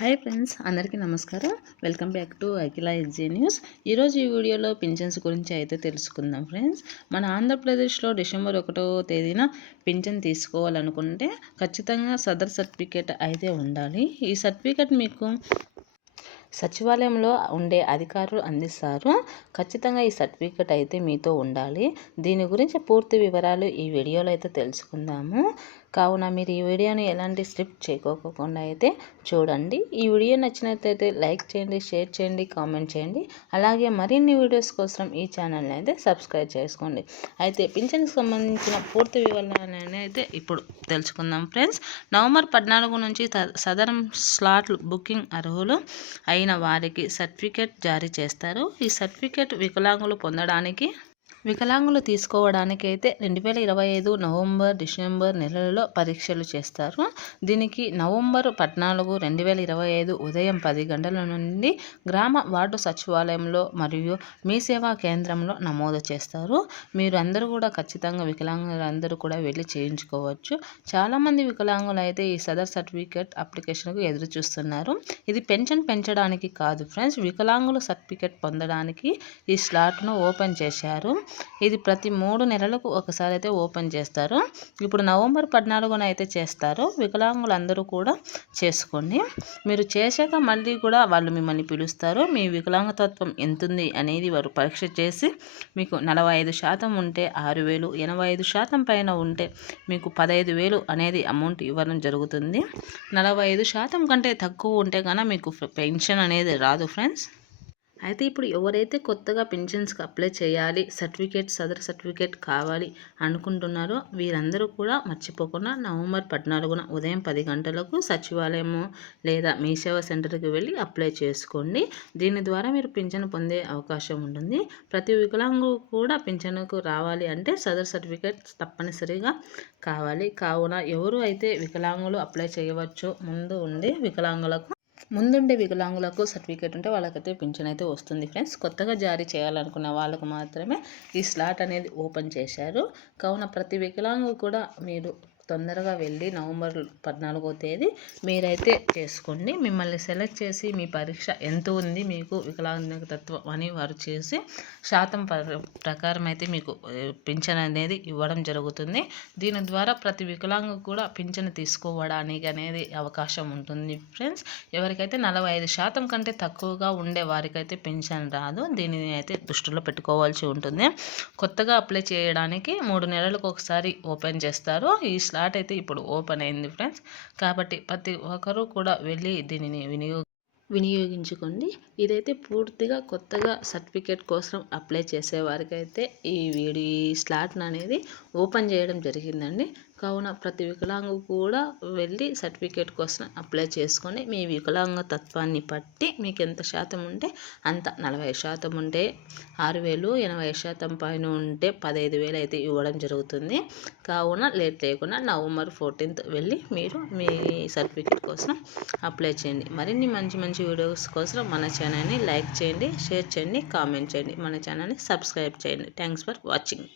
Hi friends, అందరికీ నమస్కారం. Welcome back to Akhila SJ news. ఈరోజు ఈ వీడియోలో పింఛన్స్ గురించి అయితే తెలుసుకుందాం ఫ్రెండ్స్. మన ఆంధ్రప్రదేశ్లో డిసెంబర్ 1వ తేదీన పింఛన్ తీసుకోవాలనుకుంటే ఖచ్చితంగా సదర్ సర్టిఫికేట్ అయితే ఉండాలి. ఈ సర్టిఫికేట్ మీకు సచివాలయంలో ఉండే అధికారులు అందిస్తారు. ఖచ్చితంగా ఈ సర్టిఫికేట్ అయితే మీతో ఉండాలి. దీని గురించి పూర్తి వివరాలు ఈ వీడియోలో అయితే తెలుసుకుందాము. కావున మీరు ఈ వీడియోని ఎలాంటి స్కిప్ చేయకోకుండా అయితే చూడండి. ఈ వీడియో నచ్చినట్లయితే లైక్ చేయండి, షేర్ చేయండి, కామెంట్ చేయండి. అలాగే మరిన్ని వీడియోస్ కోసం ఈ ఛానల్ని అయితే సబ్స్క్రైబ్ చేసుకోండి. అయితే పింఛన్కి సంబంధించిన పూర్తి వివరాలను అయితే ఇప్పుడు తెలుసుకుందాం ఫ్రెండ్స్. నవంబర్ 14 నుంచి సదరం స్లాట్లు బుకింగ్ అర్హులు అయిన వారికి సర్టిఫికేట్ జారీ చేస్తారు. ఈ సర్టిఫికేట్ వికలాంగులు తీసుకోవడానికి అయితే 2025 నవంబర్, డిసెంబర్ నెలలలో పరీక్షలు చేస్తారు. దీనికి నవంబర్ 14, 2025 ఉదయం 10 గంటల నుండి గ్రామ వార్డు సచివాలయంలో మరియు మీ సేవా కేంద్రంలో నమోదు చేస్తారు. మీరు అందరూ కూడా ఖచ్చితంగా వికలాంగులందరూ కూడా వెళ్ళి చేయించుకోవచ్చు. చాలామంది వికలాంగులు అయితే ఈ సదర్ సర్టిఫికేట్ అప్లికేషన్కు ఎదురు చూస్తున్నారు. ఇది పెన్షన్ పెంచడానికి కాదు ఫ్రెండ్స్, వికలాంగుల సర్టిఫికేట్ పొందడానికి ఈ స్లాట్ను ఓపెన్ చేశారు. ఇది ప్రతి 3 నెలలకు ఒకసారి అయితే ఓపెన్ చేస్తారు. ఇప్పుడు నవంబర్ 14న అయితే చేస్తారు. వికలాంగులందరూ కూడా చేసుకోండి. మీరు చేశాక మళ్ళీ కూడా వాళ్ళు మిమ్మల్ని పిలుస్తారు. మీ వికలాంగతత్వం ఎంతుంది అనేది వారు పరీక్ష చేసి మీకు 45% ఉంటే 6,000, 85% పైన ఉంటే మీకు 15,000 అనేది అమౌంట్ ఇవ్వడం జరుగుతుంది. 45% కంటే తక్కువ ఉంటే కనుక మీకు పెన్షన్ అనేది రాదు ఫ్రెండ్స్. అయితే ఇప్పుడు ఎవరైతే కొత్తగా పెన్షన్స్కి అప్లై చేయాలి, సదర్ సర్టిఫికేట్ కావాలి అనుకుంటున్నారో వీరందరూ కూడా మర్చిపోకుండా నవంబర్ 14న ఉదయం 10 గంటలకు సచివాలయము లేదా మీ సేవా సెంటర్కి వెళ్ళి అప్లై చేసుకోండి. దీని ద్వారా మీరు పింఛన్ పొందే అవకాశం ఉంటుంది. ప్రతి వికలాంగు కూడా పింఛన్కు రావాలి అంటే సదర్ సర్టిఫికేట్ తప్పనిసరిగా కావాలి. కావున ఎవరు అయితే వికలాంగులు అప్లై చేయవచ్చో ముందుండే వికలాంగులకు సర్టిఫికేట్ ఉంటే వాళ్ళకైతే పింఛన్ అయితే వస్తుంది ఫ్రెండ్స్. కొత్తగా జారీ చేయాలనుకున్న వాళ్ళకు మాత్రమే ఈ స్లాట్ అనేది ఓపెన్ చేశారు. కావున ప్రతి వికలాంగు కూడా మీరు తొందరగా వెళ్ళి నవంబర్ 14వ తేదీ మీరైతే చేసుకోండి. మిమ్మల్ని సెలెక్ట్ చేసి మీ పరీక్ష ఎంత ఉంది, మీకు వికలాంగతత్వం అని వారు చేసి శాతం ప్రకారం అయితే మీకు పింఛన్ అనేది ఇవ్వడం జరుగుతుంది. దీని ద్వారా ప్రతి వికలాంగు కూడా పింఛన్ తీసుకోవడానికి అనేది అవకాశం ఉంటుంది ఫ్రెండ్స్. ఎవరికైతే 45% కంటే తక్కువగా ఉండే వారికైతే పెన్షన్ రాదు. దీనిని అయితే దృష్టిలో పెట్టుకోవాల్సి ఉంటుంది. కొత్తగా అప్లై చేయడానికి 3 నెలలకు ఒకసారి ఓపెన్ చేస్తారు. ఈ స్లాట్ అయితే ఇప్పుడు ఓపెన్ అయింది ఫ్రెండ్స్. కాబట్టి ప్రతి ఒక్కరూ కూడా వెళ్ళి దీనిని వినియోగించుకోండి. ఇదైతే పూర్తిగా కొత్తగా సర్టిఫికేట్ కోసం అప్లై చేసే వారికైతే ఈ స్లాట్ అనేది ఓపెన్ చేయడం జరిగిందండి. కావున ప్రతి వికలాంగు కూడా వెళ్ళి సర్టిఫికేట్ కోసం అప్లై చేసుకొని మీ వికలాంగ తత్వాన్ని బట్టి మీకు ఎంత శాతం ఉంటే అంత 40% ఉంటే 6,000, 80% పైన ఉంటే 15,000 అయితే ఇవ్వడం జరుగుతుంది. కావున లేట్ లేకుండా నవంబర్ 14th వెళ్ళి మీరు మీ సర్టిఫికేట్ కోసం అప్లై చేయండి. మరిన్ని మంచి వీడియోస్ కోసం మన ఛానల్ని లైక్ చేయండి, షేర్ చేయండి, కామెంట్ చేయండి. మన ఛానల్ని సబ్స్క్రైబ్ చేయండి. Thanks for watching.